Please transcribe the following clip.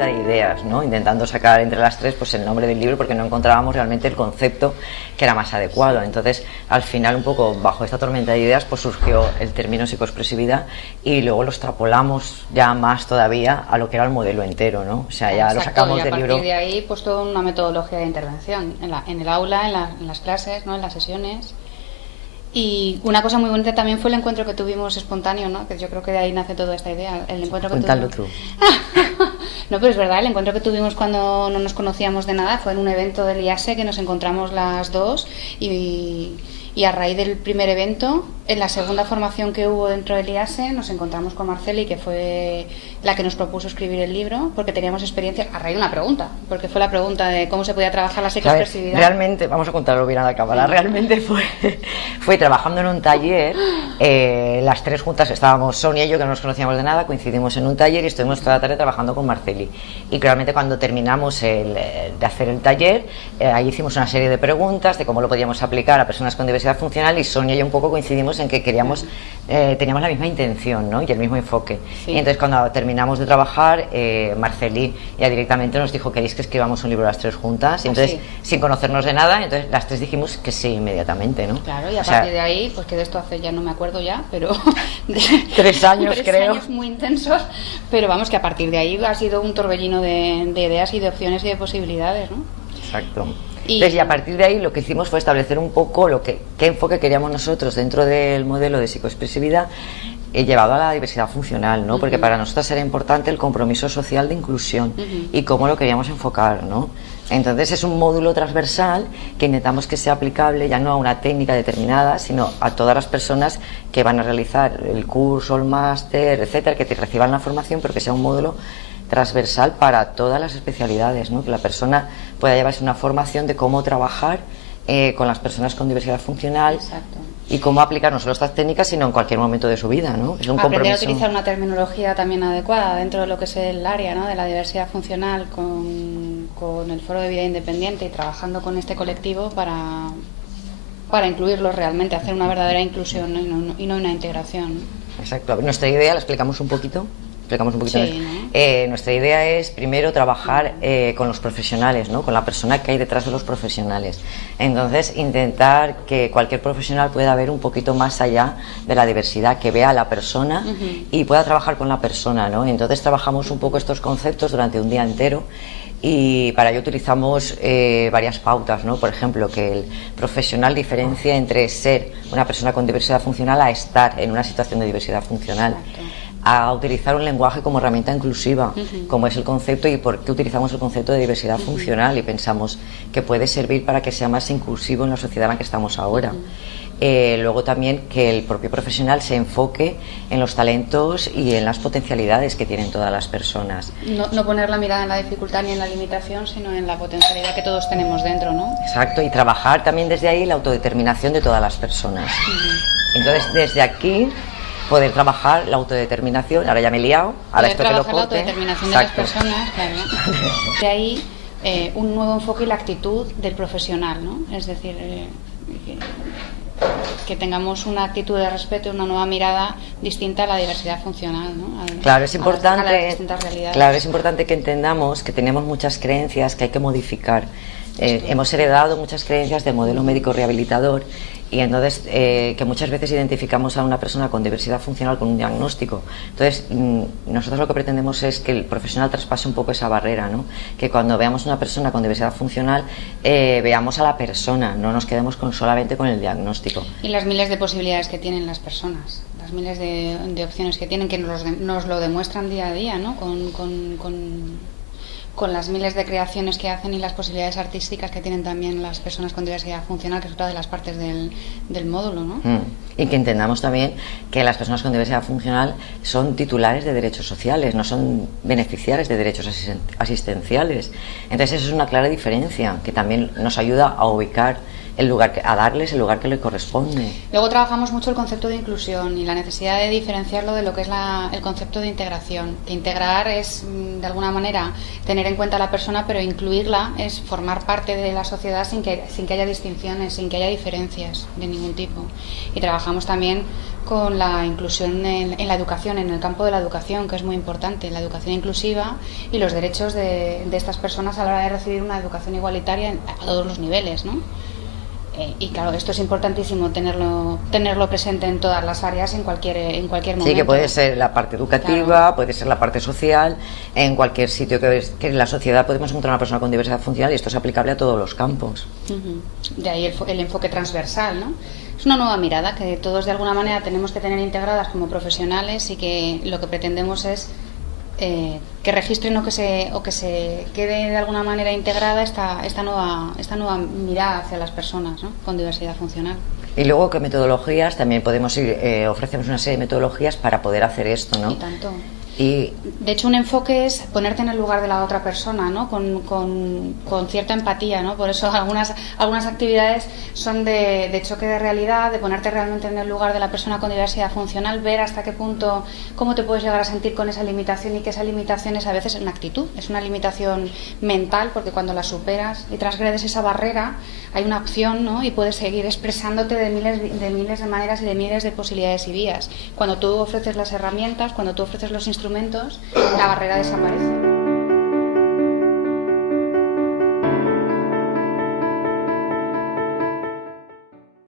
tormenta de ideas, ¿no? Intentando sacar entre las tres pues el nombre del libro, porque no encontrábamos realmente el concepto que era más adecuado. Entonces, al final, un poco bajo esta tormenta de ideas, pues surgió el término psicoexpresividad, y luego lo extrapolamos ya más todavía a lo que era el modelo entero, ¿no? O sea, ya lo sacamos del libro. Y a partir de ahí, pues toda una metodología de intervención en el aula, en las clases, ¿no? En las sesiones. Y una cosa muy bonita también fue el encuentro que tuvimos espontáneo, ¿no? Que yo creo que de ahí nace toda esta idea. El encuentro Cuéntalo que tuvimos... tú. No, pero es verdad, el encuentro que tuvimos cuando no nos conocíamos de nada fue en un evento del IASE, que nos encontramos las dos, y a raíz del primer evento, en la segunda formación que hubo dentro del IASE, nos encontramos con Marceli, que fue la que nos propuso escribir el libro, porque teníamos experiencia a raíz de una pregunta, porque fue la pregunta de cómo se podía trabajar la psicoexpresividad. Realmente, vamos a contarlo bien a la cámara, realmente fue trabajando en un taller, las tres juntas estábamos, Sonia y yo, que no nos conocíamos de nada, coincidimos en un taller y estuvimos toda la tarde trabajando con Marceli. Y realmente cuando terminamos de hacer el taller, ahí hicimos una serie de preguntas de cómo lo podíamos aplicar a personas con diversidad funcional, y Sonia y yo un poco coincidimos en que queríamos, teníamos la misma intención, ¿no? Y el mismo enfoque. Sí. Y entonces cuando terminamos de trabajar, Marceli ya directamente nos dijo: ¿queréis que escribamos un libro las tres juntas? Y entonces, sin conocernos de nada, entonces las tres dijimos que sí inmediatamente, ¿no? Claro, y a partir de ahí, pues que de esto hace ya no me acuerdo ya, pero 3 años creo. 3 años muy intensos, pero vamos, que a partir de ahí ha sido un torbellino de ideas y de opciones y de posibilidades, ¿no? Exacto. Entonces, y a partir de ahí lo que hicimos fue establecer un poco qué enfoque queríamos nosotros dentro del modelo de psicoexpresividad llevado a la diversidad funcional, ¿no? Porque para nosotros era importante el compromiso social de inclusión y cómo lo queríamos enfocar, ¿no? Entonces es un módulo transversal que intentamos que sea aplicable ya no a una técnica determinada, sino a todas las personas que van a realizar el curso, el máster, etcétera, que reciban la formación, pero que sea un módulo transversal para todas las especialidades, ¿no? Que la persona pueda llevarse una formación de cómo trabajar con las personas con diversidad funcional. Exacto. Y cómo aplicar no solo estas técnicas, sino en cualquier momento de su vida, ¿no? Es un aprender compromiso. A utilizar una terminología también adecuada dentro de lo que es el área, ¿no? De la diversidad funcional, con el Foro de Vida Independiente, y trabajando con este colectivo para incluirlos realmente, hacer una verdadera inclusión, ¿no? y no una integración, ¿no? Exacto. Nuestra idea, ¿la explicamos un poquito? Sí, ¿no? Nuestra idea es primero trabajar con los profesionales, ¿no? Con la persona que hay detrás de los profesionales. Entonces, intentar que cualquier profesional pueda ver un poquito más allá de la diversidad, que vea a la persona y pueda trabajar con la persona, ¿no? Entonces trabajamos un poco estos conceptos durante un día entero, y para ello utilizamos varias pautas, ¿no? Por ejemplo, que el profesional diferencia entre ser una persona con diversidad funcional a estar en una situación de diversidad funcional. Exacto. A utilizar un lenguaje como herramienta inclusiva, como es el concepto, y por qué utilizamos el concepto de diversidad funcional, y pensamos que puede servir para que sea más inclusivo en la sociedad en la que estamos ahora. Luego también que el propio profesional se enfoque en los talentos y en las potencialidades que tienen todas las personas. No poner la mirada en la dificultad ni en la limitación, sino en la potencialidad que todos tenemos dentro, ¿no? Exacto, y trabajar también desde ahí la autodeterminación de todas las personas. Entonces, desde aquí poder trabajar la autodeterminación. Ahora ya me he liado, ahora esto que lo corte. La autodeterminación de las personas, claro. De ahí un nuevo enfoque y la actitud del profesional, ¿no? Es decir, que tengamos una actitud de respeto y una nueva mirada distinta a la diversidad funcional, ¿no? Claro, es importante, a las distintas realidades. Claro, es importante que entendamos que tenemos muchas creencias que hay que modificar. Hemos heredado muchas creencias del modelo médico rehabilitador, y entonces que muchas veces identificamos a una persona con diversidad funcional con un diagnóstico. Entonces nosotros lo que pretendemos es que el profesional traspase un poco esa barrera, ¿no? Que cuando veamos una persona con diversidad funcional veamos a la persona, no nos quedemos solamente con el diagnóstico. Y las miles de posibilidades que tienen las personas, las miles de opciones que tienen, que nos lo demuestran día a día, ¿no? Con las miles de creaciones que hacen y las posibilidades artísticas que tienen también las personas con diversidad funcional, que es otra de las partes del módulo, ¿no? Y que entendamos también que las personas con diversidad funcional son titulares de derechos sociales, no son beneficiarias de derechos asistenciales. Entonces eso es una clara diferencia que también nos ayuda a ubicar a darles el lugar que le corresponde. Luego trabajamos mucho el concepto de inclusión y la necesidad de diferenciarlo de lo que es el concepto de integración. Que integrar es, de alguna manera, tener en cuenta a la persona, pero incluirla es formar parte de la sociedad sin que haya distinciones, sin que haya diferencias de ningún tipo. Y trabajamos también con la inclusión en la educación, en el campo de la educación, que es muy importante, la educación inclusiva y los derechos de estas personas a la hora de recibir una educación igualitaria a todos los niveles, ¿no? Y claro, esto es importantísimo tenerlo presente en todas las áreas, en cualquier momento. Sí, que puede ser la parte educativa, claro, puede ser la parte social, en cualquier sitio que en la sociedad podemos encontrar una persona con diversidad funcional y esto es aplicable a todos los campos. De ahí el enfoque transversal, ¿no? Es una nueva mirada que todos de alguna manera tenemos que tener integradas como profesionales y que lo que pretendemos es que registren o que se quede de alguna manera integrada esta nueva mirada hacia las personas, ¿no? Con diversidad funcional. Y luego, ¿qué metodologías? También podemos ofrecemos una serie de metodologías para poder hacer esto, ¿no? Y tanto. Y de hecho, un enfoque es ponerte en el lugar de la otra persona, ¿no? Con cierta empatía, ¿no? Por eso algunas actividades son de choque de realidad, de ponerte realmente en el lugar de la persona con diversidad funcional, ver hasta qué punto, cómo te puedes llegar a sentir con esa limitación y que esa limitación es a veces una actitud, es una limitación mental, porque cuando la superas y transgredes esa barrera, hay una opción, ¿no? Y puedes seguir expresándote de miles de maneras y de miles de posibilidades y vías. Cuando tú ofreces las herramientas, cuando tú ofreces los instrumentos, la barrera desaparece.